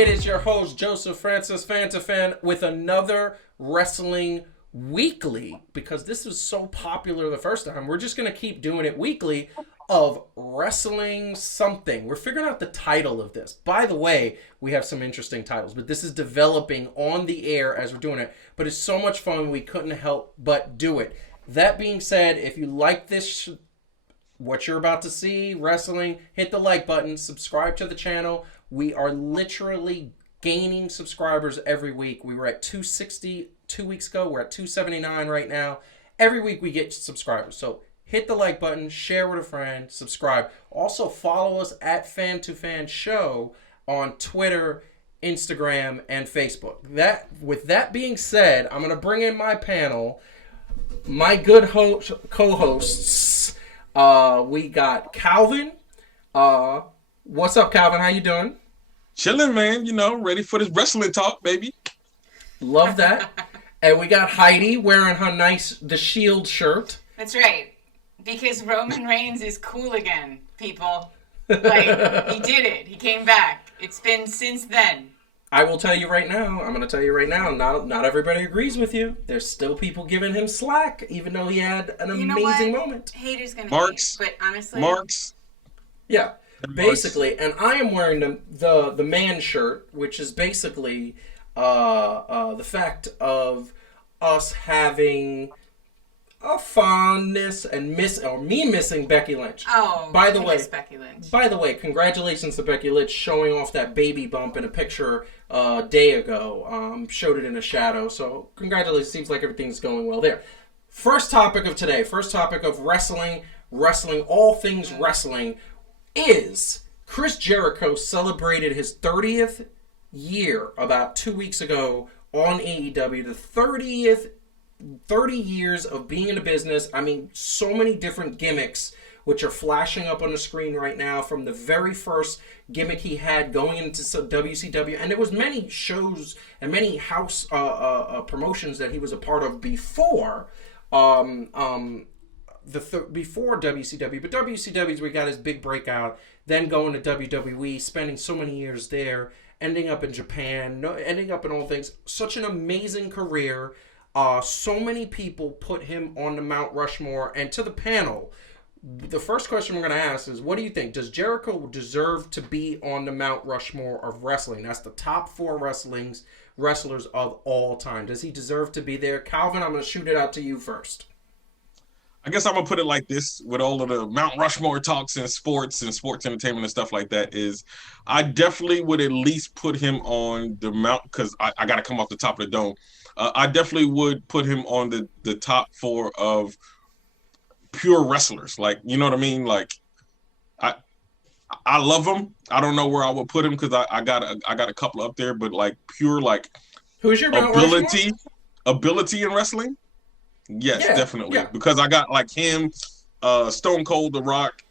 It is your host, Joseph Francis Fantafan, with another Wrestling Weekly. Because this was so popular the first time, we're just going to keep doing it weekly of Wrestling Something. We're figuring out the title of this. By the way, we have some interesting titles, but this is developing on the air as we're doing it. But it's so much fun, we couldn't help but do it. That being said, if you like this, what you're about to see, wrestling, hit the like button, subscribe to the channel. We are literally gaining subscribers every week. We were at 260 2 weeks ago. We're at 279 right now. Every week we get subscribers. So hit the like button, share with a friend, subscribe. Also follow us at Fan2Fan Show on Twitter, Instagram, and Facebook. With that being said, I'm going to bring in my panel, my good co-hosts. We got Calvin. What's up, Calvin? How you doing? Chilling, man. You know, ready for this wrestling talk, baby. Love that. And we got Heidi wearing her The Shield shirt. That's right. Because Roman Reigns is cool again, people. Like, he did it. He came back. It's been since then. I will tell you right now, not everybody agrees with you. There's still people giving him slack, even though he had an amazing moment. Haters gonna Marks, hate, but honestly... Marks. Yeah, basically. And I am wearing the man shirt, which is basically the fact of us having a fondness and me missing Becky Lynch. Oh, by the way, Becky Lynch. By the way, congratulations to Becky Lynch showing off that baby bump in a picture a day ago. Showed it in a shadow, so congratulations. Seems like everything's going well there. First topic of today, first topic of wrestling, all things wrestling, is Chris Jericho celebrated his 30th year about 2 weeks ago on AEW, the 30 years of being in the business. I mean, so many different gimmicks which are flashing up on the screen right now, from the very first gimmick he had going into WCW, and there was many shows and many house promotions that he was a part of before before WCW. But WCW is where he got his big breakout, then going to WWE, spending so many years there, ending up in Japan, ending up in all things. Such an amazing career. So many people put him on the Mount Rushmore. And to the panel, the first question we're going to ask is, what do you think? Does Jericho deserve to be on the Mount Rushmore of wrestling? That's the top 4 wrestlers of all time. Does he deserve to be there? Calvin, I'm going to shoot it out to you first. I guess I'm going to put it like this, with all of the Mount Rushmore talks in sports and sports entertainment and stuff like that, is I definitely would at least put him on the Mount, because I got to come off the top of the dome. I definitely would put him on the top 4 of pure wrestlers. Like, you know what I mean? Like, I love him. I don't know where I would put him, because I got a couple up there, but like pure, like, who's your Mount Rushmore? Ability in wrestling. Yes, yeah, definitely. Yeah. Because I got like him, Stone Cold, The Rock,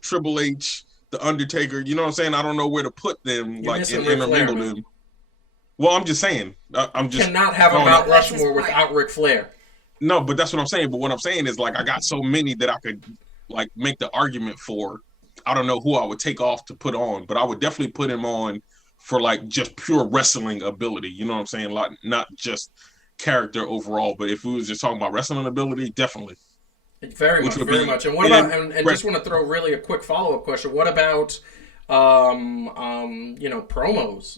Triple H, The Undertaker. You know what I'm saying? I don't know where to put them, like, intermingle them. Well, I'm just saying. I'm just cannot have a Mount Rushmore without Ric Flair. No, but that's what I'm saying. But what I'm saying is, like, I got so many that I could, like, make the argument for. I don't know who I would take off to put on, but I would definitely put him on for, like, just pure wrestling ability. You know what I'm saying? Like, not just character overall, but if we was just talking about wrestling ability, definitely. Very much. And what about? And just want to throw really a quick follow-up question. What about, promos,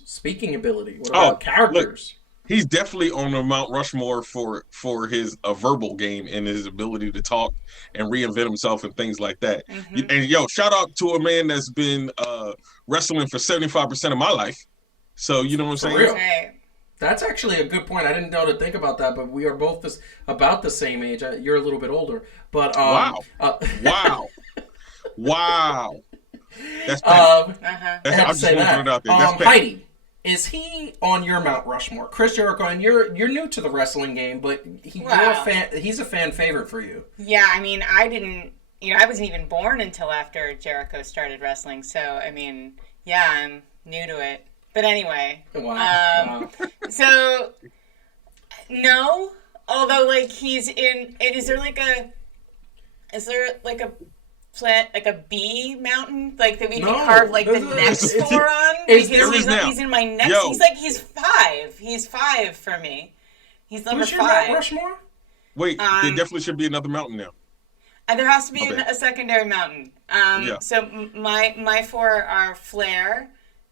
speaking ability? What about characters? Look, he's definitely on the Mount Rushmore for his verbal game and his ability to talk and reinvent himself and things like that. Mm-hmm. And shout out to a man that's been wrestling for 75% of my life. So you know what I'm saying? Real. That's actually a good point. I didn't know to think about that, but we are both about the same age. You're a little bit older, but wow. That's petty. I'm just going to put it out there. That's Heidi, is he on your Mount Rushmore? Chris Jericho, and you're new to the wrestling game, but he's a fan favorite for you. Yeah, I mean, I wasn't even born until after Jericho started wrestling, so I mean, yeah, I'm new to it. But anyway, wow. So no, although like he's in. Is there like a like a bee mountain, like that we No, can carve like the there's a- next four on Is because there- he's in my next. Yo. He's 5. He's 5 for me. He's number Who's your Mount 5. Rushmore? Wait, there definitely should be another mountain now. And there has to be Okay. a secondary mountain. Yeah. So my 4 are Flair,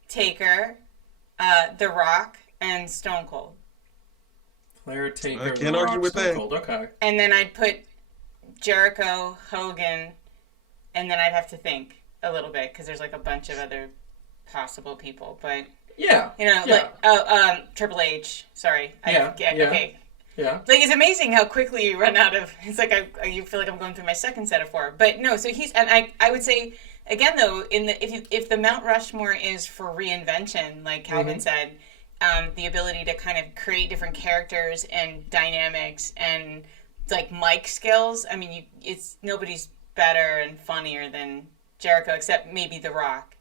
Taker, The Rock, and Stone Cold. Flair, Taker, I can't The argue Rock, with Stone that. Cold. Okay. And then I'd put Jericho, Hogan, and then I'd have to think a little bit because there's like a bunch of other possible people. But Yeah. you know, Yeah. like Triple H. Sorry. Yeah. Okay. Yeah. Like, it's amazing how quickly you run out of. It's like you feel like I'm going through my second set of 4. But no, so he's, and I would say again though, if the Mount Rushmore is for reinvention, like Calvin said, the ability to kind of create different characters and dynamics and like mic skills. I mean, it's nobody's better and funnier than Jericho except maybe The Rock.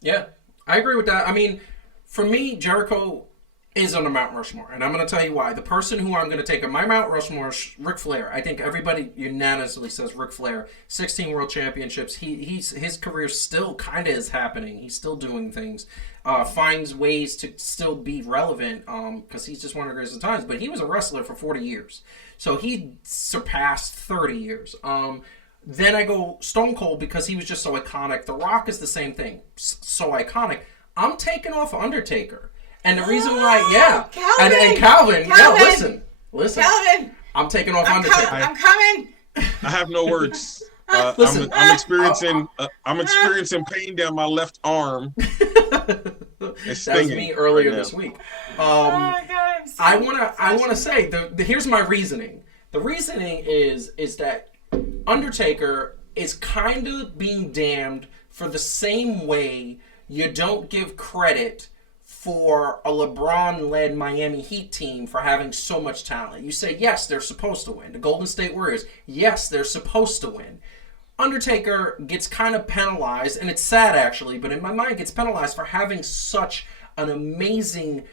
Yeah, I agree with that. I mean, for me, Jericho is on the Mount Rushmore, and I'm going to tell you why. The person who I'm going to take on my Mount Rushmore is Ric Flair. I think everybody unanimously says Ric Flair. 16 World Championships. His career still kind of is happening. He's still doing things. Finds ways to still be relevant because he's just one of the greatest of times. But he was a wrestler for 40 years. So he surpassed 30 years. Then I go Stone Cold because he was just so iconic. The Rock is the same thing. So iconic. I'm taking off Undertaker. And the reason why, yeah. Calvin! And Calvin, Calvin! listen. Calvin! I'm taking off Undertaker. I'm coming! I have no words. Listen, I'm experiencing pain down my left arm. It's That was stinging me earlier right now. this week. Oh my God, I'm so I wanna say here's my reasoning. The reasoning is that Undertaker is kind of being damned for the same way you don't give credit for a LeBron-led Miami Heat team for having so much talent. You say, yes, they're supposed to win. The Golden State Warriors, yes, they're supposed to win. Undertaker gets kind of penalized, and it's sad actually, but in my mind gets penalized for having such an amazing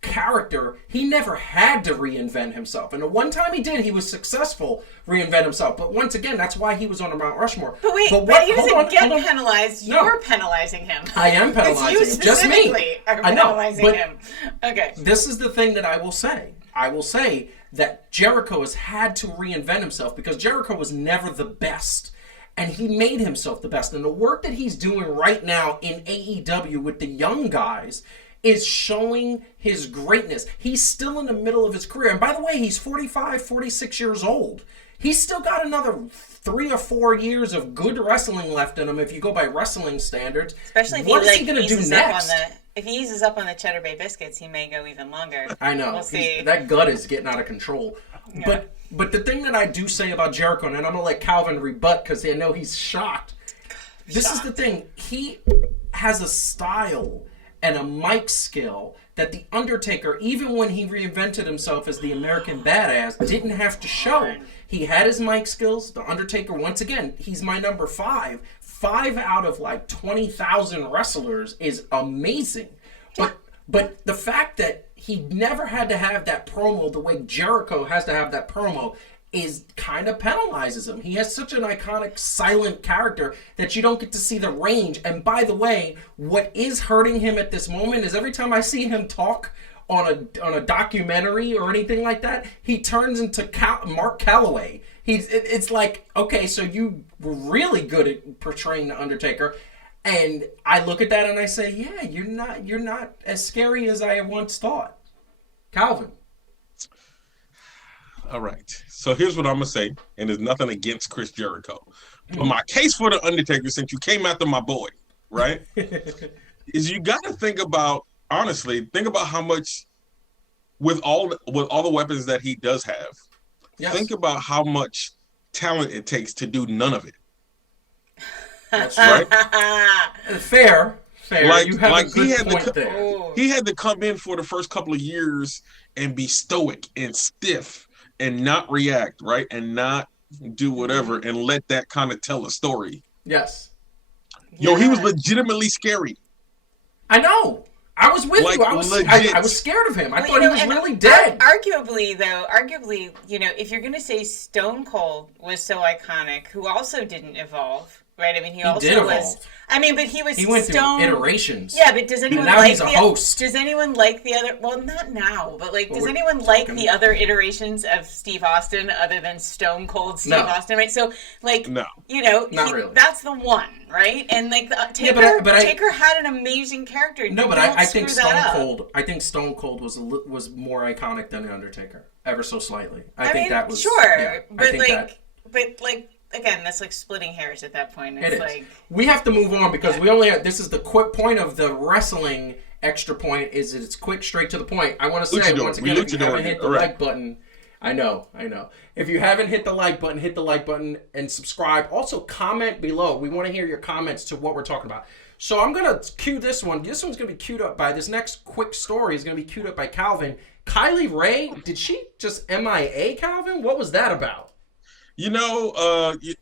character. He never had to reinvent himself. And the one time he did, he was successful reinvent himself. But once again, that's why he was on the Mount Rushmore. But wait, what, but he hold doesn't on, get hold on. penalized. No. You're penalizing him. I am penalizing you him. Just me. specifically are I know, penalizing but him. Okay. this is the thing that I will say. I will say that Jericho has had to reinvent himself because Jericho was never the best. And he made himself the best. And the work that he's doing right now in AEW with the young guys is showing his greatness. He's still in the middle of his career. And by the way, he's 45, 46 years old. He's still got another 3 or 4 years of good wrestling left in him if you go by wrestling standards. Especially if what he is he going to do next? if he eases up on the Cheddar Bay biscuits, he may go even longer. I know. We'll see. That gut is getting out of control. Yeah. But the thing that I do say about Jericho, and I'm going to let Calvin rebut because I know he's shocked. This is the thing. He has a style and a mic skill that The Undertaker, even when he reinvented himself as the American Badass, didn't have to show. He had his mic skills. The Undertaker, once again, he's my number 5. 5 out of like 20,000 wrestlers is amazing. But the fact that he never had to have that promo the way Jericho has to have that promo is kind of penalizes him. He has such an iconic silent character that you don't get to see the range. And by the way, what is hurting him at this moment is every time I see him talk on a documentary or anything like that, he turns into Mark Calloway. It's like, okay, so you were really good at portraying the Undertaker. And I look at that and I say, yeah, you're not as scary as I once thought. Calvin. All right. So here's what I'm gonna say, and there's nothing against Chris Jericho, but my case for the Undertaker, since you came after my boy, right, is you got to think about how much with all the weapons that he does have. Yes. Think about how much talent it takes to do none of it. That's right. Fair. You have like a good he had point there. He had to come in for the first couple of years and be stoic and stiff and not react, right, and not do whatever, and let that kind of tell a story. Yes. Yo, he was legitimately scary. I know. I was with Like, you. I was scared of him. I thought he was really dead. Arguably, if you're going to say Stone Cold was so iconic, who also didn't evolve, right? I mean, he did also evolve. was. I mean, but he was. He went Stone, through iterations. Yeah, but does anyone now like he's a host. Does anyone like the other? Well, not now, but like, does anyone like the other iterations of Steve Austin other than Stone Cold Steve Austin? Right. So, like, no, not really. That's the one, right? And like, Taker had an amazing character. No, but I think Stone Cold. I think Stone Cold was more iconic than the Undertaker, ever so slightly. I think that was sure, yeah, but like. Again, that's like splitting hairs at that point. It's like we have to move on because we only have, this is the quick point of the wrestling extra point is that it's quick, straight to the point. I want to say once again, if you haven't hit the like button, I know. If you haven't hit the like button and subscribe. Also comment below. We want to hear your comments to what we're talking about. So I'm going to cue this one. This one's going to be queued up by, this next quick story is going to be queued up by Calvin. Kylie Rae, did she just MIA, Calvin? What was that about? You know,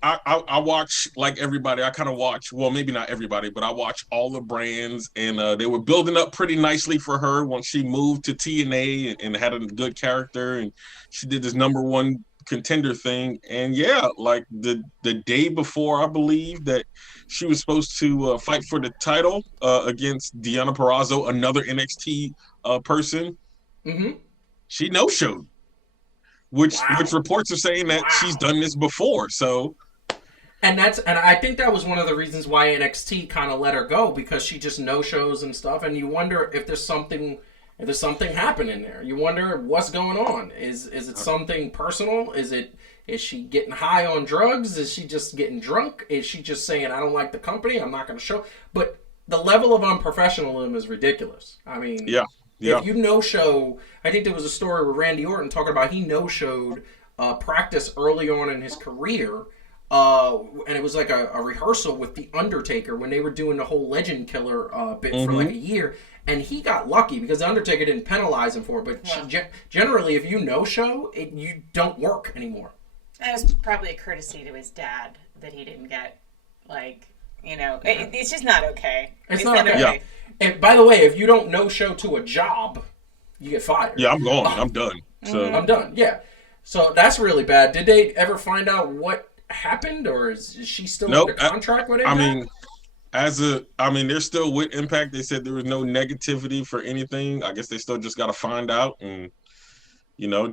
I watch like everybody. I kind of watch, well, maybe not everybody, but I watch all the brands, and they were building up pretty nicely for her once she moved to TNA and had a good character, and she did this #1 contender thing. And yeah, like the day before, I believe that she was supposed to fight for the title against Deonna Purrazzo, another NXT person. Mm-hmm. She no-showed. Which reports are saying that she's done this before, so. And I think that was one of the reasons why NXT kind of let her go, because she just no shows and stuff, and you wonder if there's something happening there. You wonder what's going on. Is it something personal? Is she getting high on drugs? Is she just getting drunk? Is she just saying, I don't like the company, I'm not going to show? But the level of unprofessionalism is ridiculous. I mean, yeah. If you no-show, I think there was a story with Randy Orton talking about he no-showed practice early on in his career, and it was like a rehearsal with The Undertaker when they were doing the whole Legend Killer bit for like a year, and he got lucky because The Undertaker didn't penalize him for it, but generally if you no-show, you don't work anymore. That was probably a courtesy to his dad that he didn't get, like, it's just not okay. It's not okay. Yeah. And by the way, if you don't no-show to a job, you get fired. Yeah, I'm gone. I'm done. So I'm done. Yeah. So that's really bad. Did they ever find out what happened, or is she still under contract with Impact? I mean, they're still with Impact. They said there was no negativity for anything. I guess they still just got to find out. And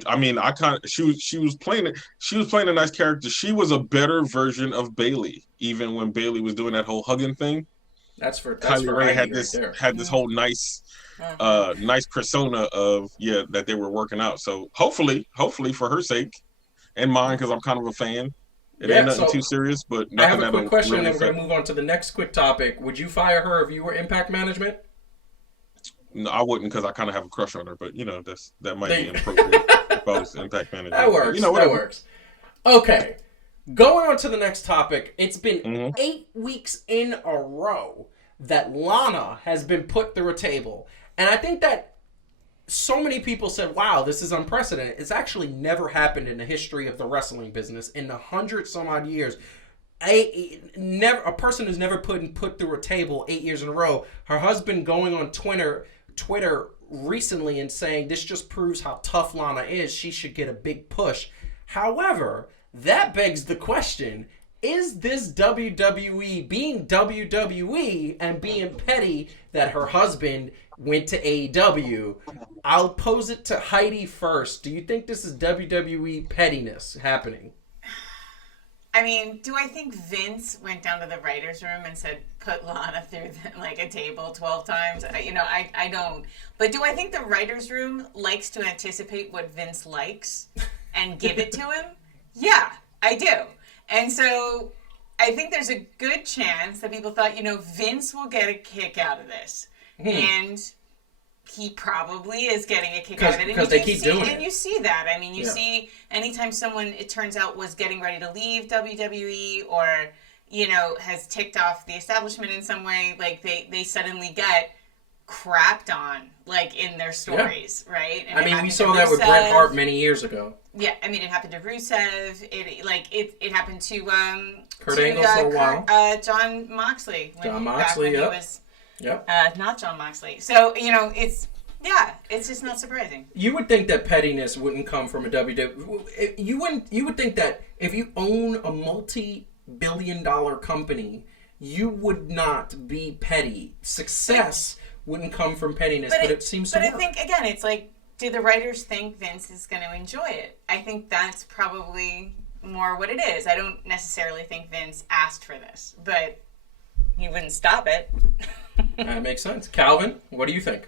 I mean, she was playing a nice character. She was a better version of Bayley, even when Bayley was doing that whole hugging thing. Kylie Rae had this whole nice persona of that they were working out. So hopefully for her sake and mine, because I'm kind of a fan. It ain't nothing too serious, but nothing. I have a quick question, and then we're going to move on to the next quick topic. Would you fire her if you were Impact Management? No, I wouldn't, because I kind of have a crush on her. But that might be inappropriate if I was Impact Management. That works. That works. Okay. Going on to the next topic, it's been 8 weeks in a row that Lana has been put through a table. And I think that so many people said, wow, this is unprecedented. It's actually never happened in the history of the wrestling business. In the 100-some-odd years, a person who's never put through a table 8 years in a row. Her husband going on Twitter recently and saying, this just proves how tough Lana is. She should get a big push. However, that begs the question, is this WWE being WWE and being petty that her husband went to AEW? I'll pose it to Heidi first. Do you think this is WWE pettiness happening? I mean, do I think Vince went down to the writer's room and said, put Lana through a table 12 times? I don't. But do I think the writer's room likes to anticipate what Vince likes and give it to him? Yeah, I do. And so I think there's a good chance that people thought, Vince will get a kick out of this. And he probably is getting a kick out of it. Because they keep doing it. And you see that. I mean, you see anytime someone, it turns out, was getting ready to leave WWE or, has ticked off the establishment in some way, like they suddenly get crapped on, like, in their stories, right? And we saw that with Bret Hart many years ago. Yeah, I mean, it happened to Rusev. It happened to Kurt Angle for a while. John Moxley. Not John Moxley. So it's just not surprising. You would think that pettiness wouldn't come from a WWE. You would think that if you own a billion-dollar company, you would not be petty. Success wouldn't come from pettiness, but it seems to work. But I think, again, it's like, do the writers think Vince is going to enjoy it? I think that's probably more what it is. I don't necessarily think Vince asked for this, but he wouldn't stop it. That makes sense. Calvin, what do you think?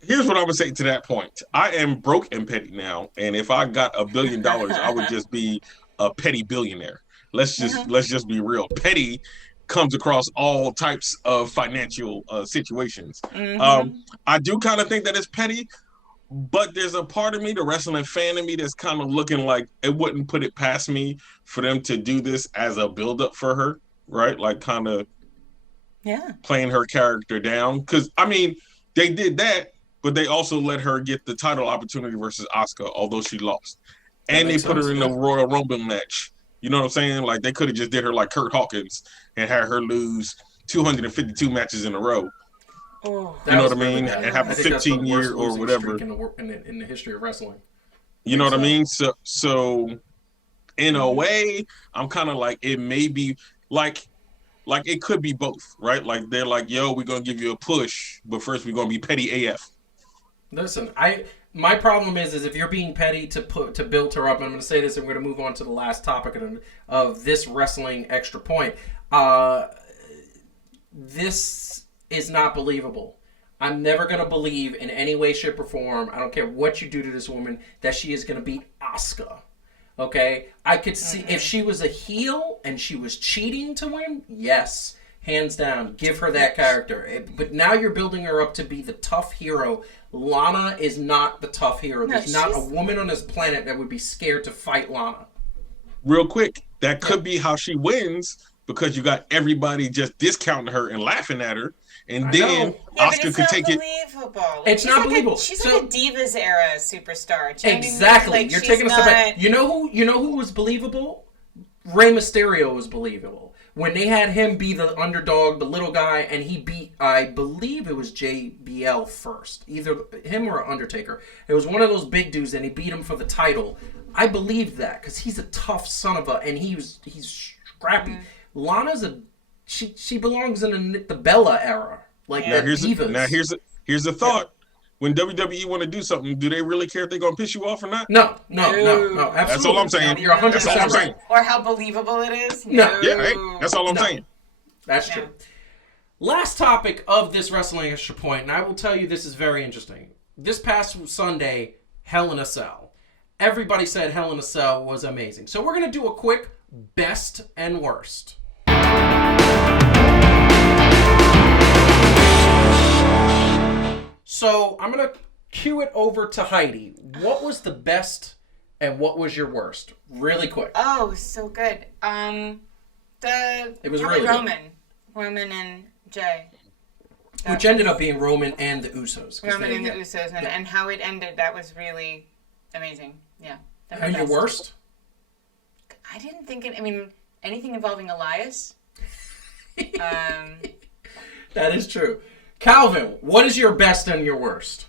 Here's what I would say to that point. I am broke and petty now, and if I got $1 billion, I would just be a petty billionaire. Let's just be real. Petty comes across all types of financial situations. I do kind of think that it's petty, but there's a part of me, the wrestling fan of me, that's kind of looking like it wouldn't put it past me for them to do this as a build-up for her, right? Like kind of playing her character down. Because, I mean, they did that, but they also let her get the title opportunity versus Asuka, although she lost. And they put her in the Royal Rumble match. You know what I'm saying? Like, they could have just did her like Kurt Hawkins and had her lose 252 matches in a row. Oh, you know what I mean? And have a 15-year or whatever in the history of wrestling. You know what I mean? So in a way, I'm kind of like, it may be like it could be both, right? Like they're like, yo, we're gonna give you a push, but first we're gonna be petty AF. Listen, my problem is if you're being petty to build her up, and I'm going to say this, and we're going to move on to the last topic of this wrestling extra point. This is not believable. I'm never going to believe in any way, shape, or form, I don't care what you do to this woman, that she is going to beat Asuka. Okay? I could see if she was a heel and she was cheating to win, yes, hands down, give her that character. But now you're building her up to be the tough hero. Lana is not the tough hero. There's not a woman on this planet that would be scared to fight Lana. Real quick, that could be how she wins, because you got everybody just discounting her and laughing at her, and then Asuka could take it. It's not believable. She's like a Divas era superstar. Exactly. You're taking a step back. You know who was believable? Rey Mysterio was believable. When they had him be the underdog, the little guy, and he beat, I believe it was JBL first. Either him or Undertaker. It was one of those big dudes, and he beat him for the title. I believed that, because he's a tough son of a, and he's scrappy. Lana's she belongs in the Bella era. Like divas. Here's a thought. When WWE want to do something, do they really care if they're going to piss you off or not? No, absolutely. That's all I'm saying. You're 100% That's all I'm saying. Or how believable it is? No. Yeah, hey, that's all I'm saying. That's true. Last topic of this Wrestling Extra Point, and I will tell you this is very interesting. This past Sunday, Hell in a Cell. Everybody said Hell in a Cell was amazing. So we're going to do a quick best and worst. So I'm going to cue it over to Heidi. What was the best and what was your worst? Really quick. Oh, so good. It was really Roman and Jay. Which ended up being Roman and the Usos. Roman and the Usos, and how it ended, that was really amazing. Yeah. And your worst? I didn't think it, anything involving Elias. That is true. Calvin, what is your best and your worst?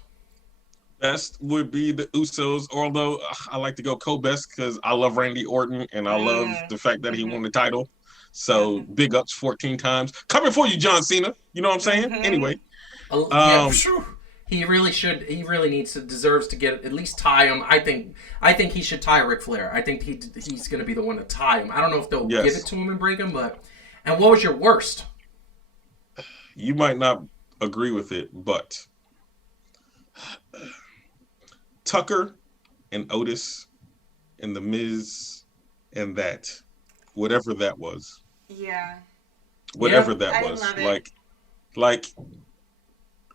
Best would be the Usos, although I like to go co-best because I love Randy Orton and I love the fact that he won the title. So big ups 14 times. Coming for you, John Cena. You know what I'm saying? Anyway. He really should. He really deserves to get at least tie him. I think he should tie Ric Flair. I think he's going to be the one to tie him. I don't know if they'll give it to him and break him, but. And what was your worst? You might not agree with it, but Tucker and Otis and The Miz and that, whatever that was. Yeah. Whatever that was. Like,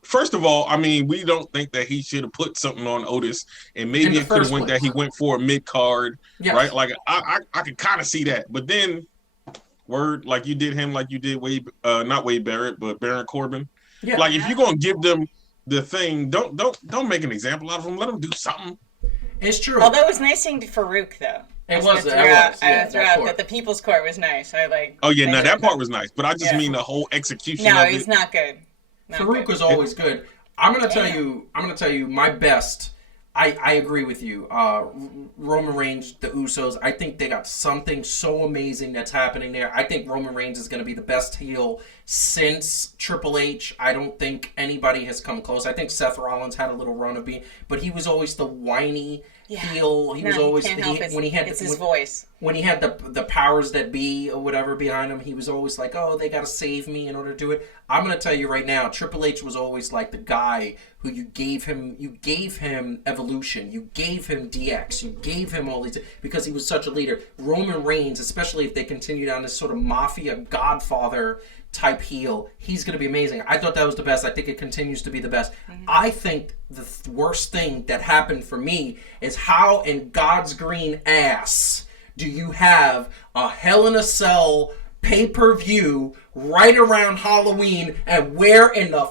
first of all, we don't think that he should have put something on Otis, and maybe it could have went that he went for a mid-card, right? Like, I could kind of see that, but then, like you did him, like you did not Wade Barrett, but Baron Corbin. Yeah. Like, if you're gonna give them the thing, don't make an example out of them. Let them do something. It's true. Although it was nice seeing Farouk though. I threw out that the People's Court was nice. Oh yeah, now that part was nice, but I just mean the whole execution. No, of he's not good. Farouk was always good. I'm gonna tell you my best. I agree with you. Roman Reigns, the Usos, I think they got something so amazing that's happening there. I think Roman Reigns is going to be the best heel since Triple H. I don't think anybody has come close. I think Seth Rollins had a little run of being, but he was always the whiny heel. He was always when he had his voice. When he had the powers that be or whatever behind him, he was always like, "Oh, they got to save me in order to do it." I'm going to tell you right now, Triple H was always like the guy who you gave him evolution, you gave him DX, you gave him all these, because he was such a leader. Roman Reigns, especially if they continue down this sort of mafia godfather type heel, he's going to be amazing. I thought that was the best. I think it continues to be the best. Mm-hmm. I think the worst thing that happened for me is how in God's green ass do you have a Hell in a Cell pay-per-view right around Halloween, and where in the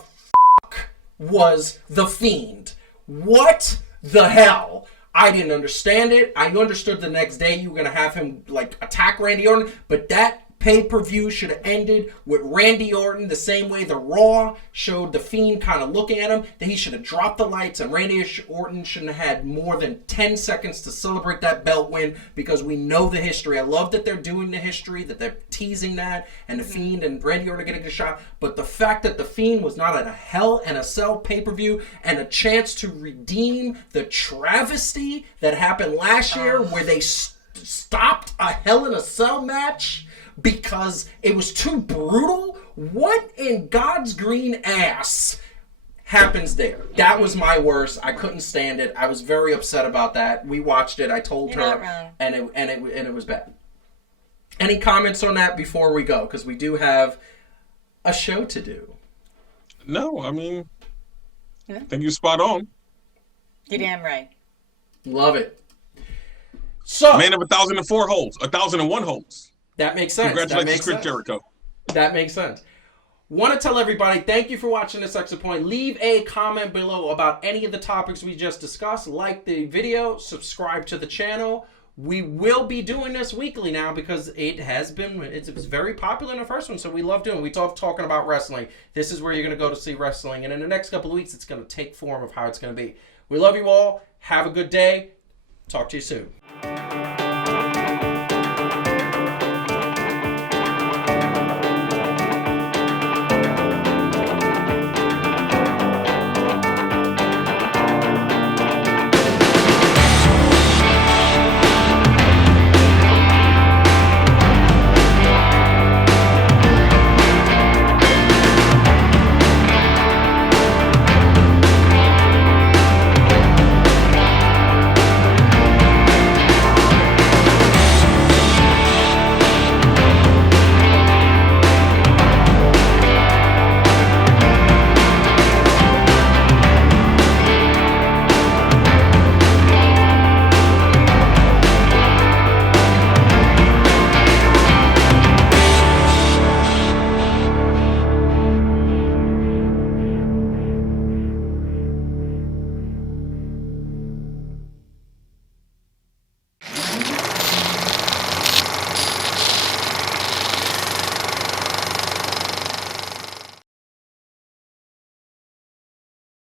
was The Fiend? What the hell? I didn't understand it. I understood the next day you were going to have him like attack Randy Orton, but that pay-per-view should have ended with Randy Orton the same way the Raw showed The Fiend kind of looking at him, that he should have dropped the lights, and Randy Orton shouldn't have had more than 10 seconds to celebrate that belt win, because we know the history. I love that they're doing the history, that they're teasing that, and The Fiend and Randy Orton getting a shot, but the fact that The Fiend was not at a Hell in a Cell pay-per-view and a chance to redeem the travesty that happened last year where they stopped a Hell in a Cell match because it was too brutal. What in God's green ass happens there? That was my worst. I couldn't stand it. I was very upset about that. We watched it. I told her, and it was bad. Any comments on that before we go? Because we do have a show to do. No, I mean, I think you're spot on. You're damn right. Love it. So, man of 1,004 holds, 1,001 holds. That makes sense. Congratulations, Chris Jericho. That makes sense. Want to tell everybody, thank you for watching this Exit Point. Leave a comment below about any of the topics we just discussed. Like the video, subscribe to the channel. We will be doing this weekly now because it's very popular in the first one, so we love doing it. We love talking about wrestling. This is where you're going to go to see wrestling, and in the next couple of weeks, it's going to take form of how it's going to be. We love you all. Have a good day. Talk to you soon.